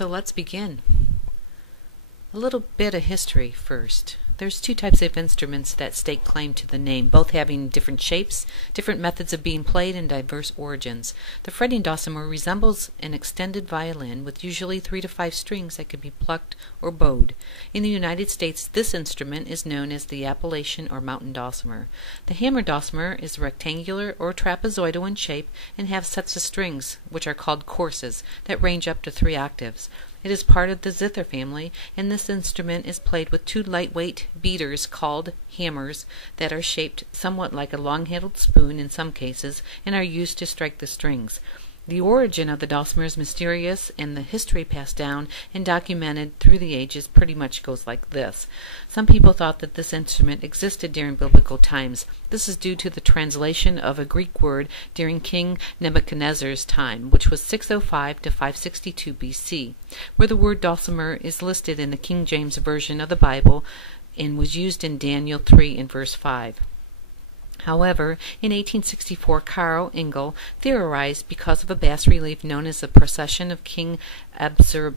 So let's begin. A little bit of history first. There's two types of instruments that stake claim to the name, both having different shapes, different methods of being played, and diverse origins. The fretting dulcimer resembles an extended violin with usually 3 to 5 strings that can be plucked or bowed. In the United States, this instrument is known as the Appalachian or Mountain dulcimer. The hammer dulcimer is rectangular or trapezoidal in shape and have sets of strings, which are called courses, that range up to 3 octaves. It is part of the zither family, and this instrument is played with 2 lightweight beaters called hammers that are shaped somewhat like a long-handled spoon in some cases and are used to strike the strings. The origin of the dulcimer is mysterious, and the history passed down and documented through the ages pretty much goes like this. Some people thought that this instrument existed during biblical times. This is due to the translation of a Greek word during King Nebuchadnezzar's time, which was 605 to 562 BC, where the word dulcimer is listed in the King James Version of the Bible and was used in Daniel 3 and verse 5. However, in 1864, Carl Engel theorized because of a bas relief known as the Procession of King Absurbanipal,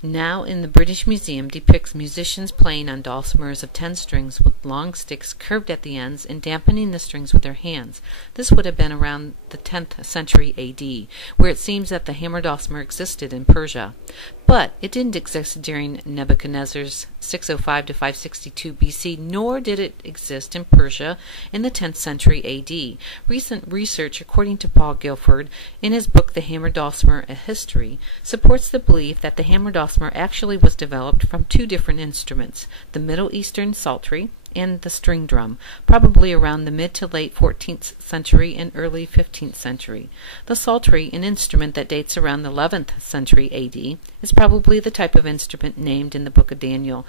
now in the British Museum, depicts musicians playing on dulcimers of 10 strings with long sticks curved at the ends and dampening the strings with their hands. This would have been around the 10th century AD, where it seems that the hammer dulcimer existed in Persia. But it didn't exist during Nebuchadnezzar's 605 to 562 BC, nor did it exist in Persia in the 10th century AD. Recent research, according to Paul Guilford, in his book The Hammer Dulcimer, A History, supports the belief that the hammer dulcimer actually was developed from 2 different instruments, the Middle Eastern psaltery and the string drum, probably around the mid to late 14th century and early 15th century. The psaltery, an instrument that dates around the 11th century AD, is probably the type of instrument named in the book of Daniel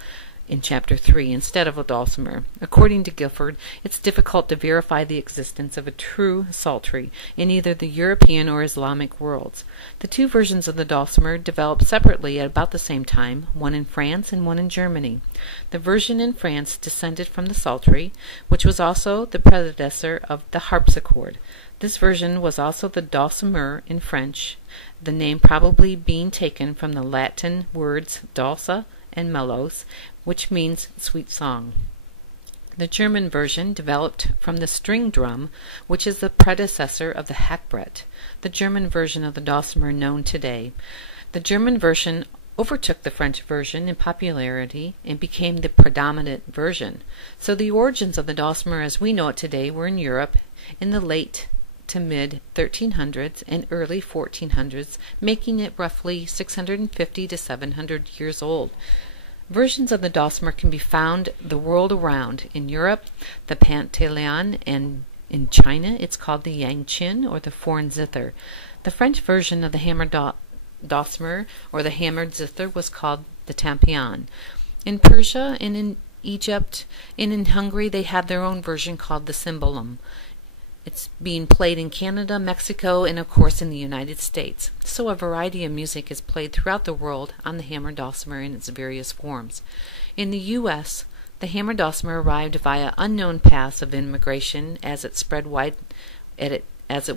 in chapter 3 instead of a dulcimer. According to Guilford, it's difficult to verify the existence of a true psaltery in either the European or Islamic worlds. The 2 versions of the dulcimer developed separately at about the same time, one in France and one in Germany. The version in France descended from the psaltery, which was also the predecessor of the harpsichord. This version was also the dulcimer in French, the name probably being taken from the Latin words dulce and melos, which means sweet song. The German version developed from the string drum, which is the predecessor of the hackbrett, the German version of the dulcimer known today. The German version overtook the French version in popularity and became the predominant version. So the origins of the dulcimer as we know it today were in Europe in the late to mid 1300s and early 1400s, making it roughly 650 to 700 years old. Versions of the dulcimer can be found the world around. In Europe, the Pantaleon, and in China, it's called the Yangqin or the foreign zither. The French version of the hammer dulcimer or the hammered zither was called the tampion. In Persia and in Egypt and in Hungary, they have their own version called the cymbalum. It's being played in Canada, Mexico, and of course in the United States. So a variety of music is played throughout the world on the hammer dulcimer in its various forms. In the U.S., the hammer dulcimer arrived via unknown paths of immigration as it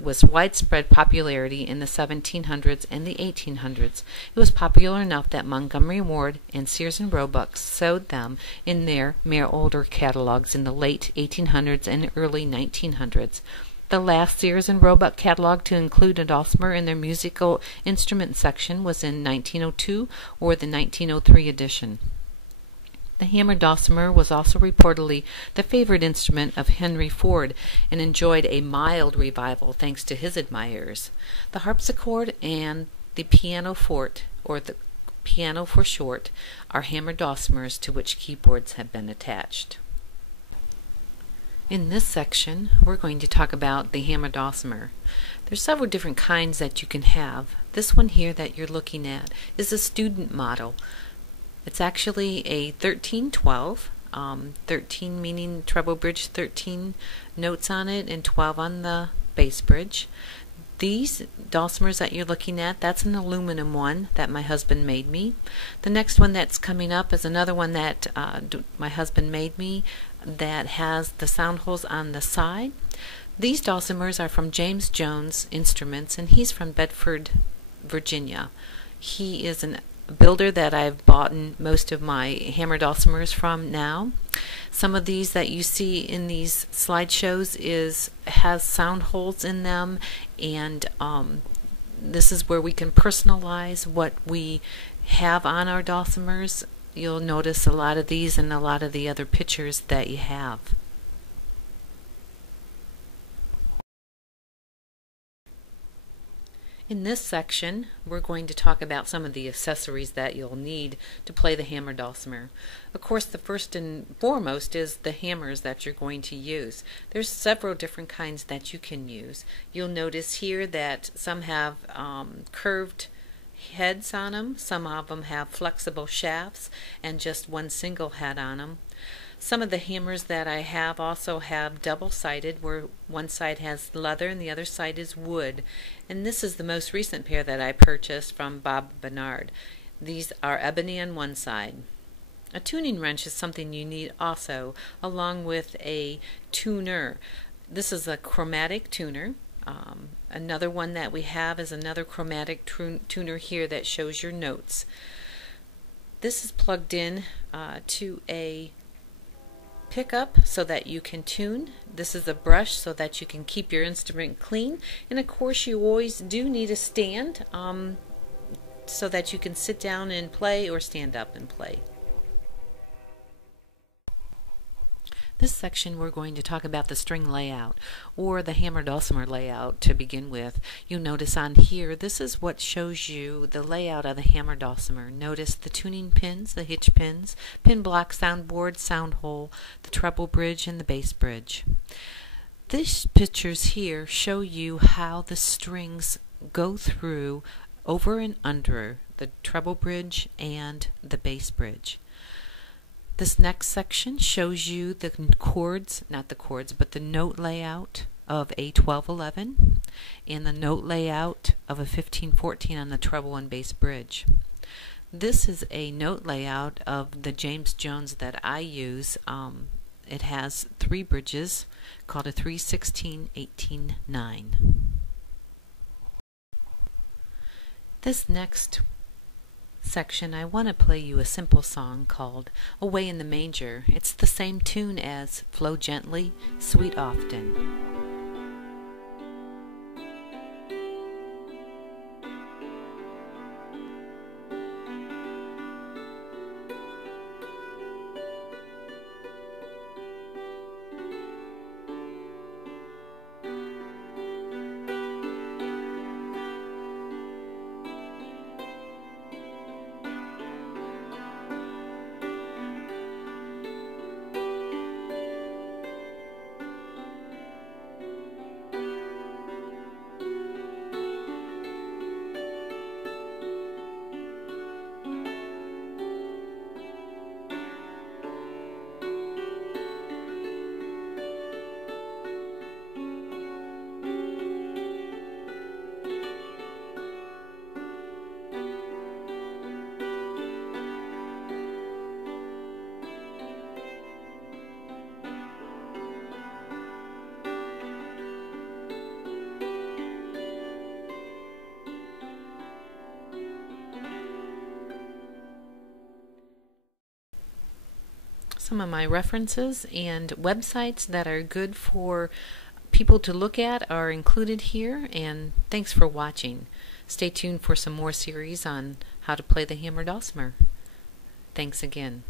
was widespread popularity in the 1700s and the 1800s. It was popular enough that Montgomery Ward and Sears and Roebuck sold them in their mail-order catalogs in the late 1800s and early 1900s. The last Sears and Roebuck catalog to include a dulcimer in their musical instrument section was in 1902 or the 1903 edition. The hammer dulcimer was also reportedly the favorite instrument of Henry Ford and enjoyed a mild revival thanks to his admirers. The harpsichord and the pianoforte, or the piano for short, are hammer dulcimers to which keyboards have been attached. In this section, we're going to talk about the hammer dulcimer. There's several different kinds that you can have. This one here that you're looking at is a student model. It's actually a 1312, 13 meaning treble bridge, 13 notes on it, and 12 on the bass bridge. These dulcimers that you're looking at, that's an aluminum one that my husband made me. The next one that's coming up is another one that my husband made me that has the sound holes on the side. These dulcimers are from James Jones Instruments, and he's from Bedford, Virginia. He is a builder that I've bought most of my hammer dulcimers from now. Some of these that you see in these slideshows has sound holes in them, and this is where we can personalize what we have on our dulcimers. You'll notice a lot of these and a lot of the other pictures that you have. In this section, we're going to talk about some of the accessories that you'll need to play the hammer dulcimer. Of course, the first and foremost is the hammers that you're going to use. There's several different kinds that you can use. You'll notice here that some have curved heads on them, some of them have flexible shafts and just one single head on them. Some of the hammers that I have also have double-sided, where one side has leather and the other side is wood. And this is the most recent pair that I purchased from Bob Bernard. These are ebony on one side. A tuning wrench is something you need also, along with a tuner. This is a chromatic tuner. Another one that we have is another chromatic tuner here that shows your notes. This is plugged in to a pickup so that you can tune. This is a brush so that you can keep your instrument clean, and of course you always do need a stand so that you can sit down and play or stand up and play. This section we're going to talk about the string layout, or the hammer dulcimer layout to begin with. You'll notice on here, this is what shows you the layout of the hammer dulcimer. Notice the tuning pins, the hitch pins, pin block, soundboard, sound hole, the treble bridge, and the bass bridge. These pictures here show you how the strings go through over and under the treble bridge and the bass bridge. This next section shows you the chords, not the chords, but the note layout of a 1211 and the note layout of a 1514 on the treble and bass bridge. This is a note layout of the James Jones that I use. It has 3 bridges called a 316, 18, 9. This next section, I want to play you a simple song called Away in the Manger. It's the same tune as Flow Gently, Sweet Often. Some of my references and websites that are good for people to look at are included here, and thanks for watching. Stay tuned for some more series on how to play the hammer dulcimer. Thanks again.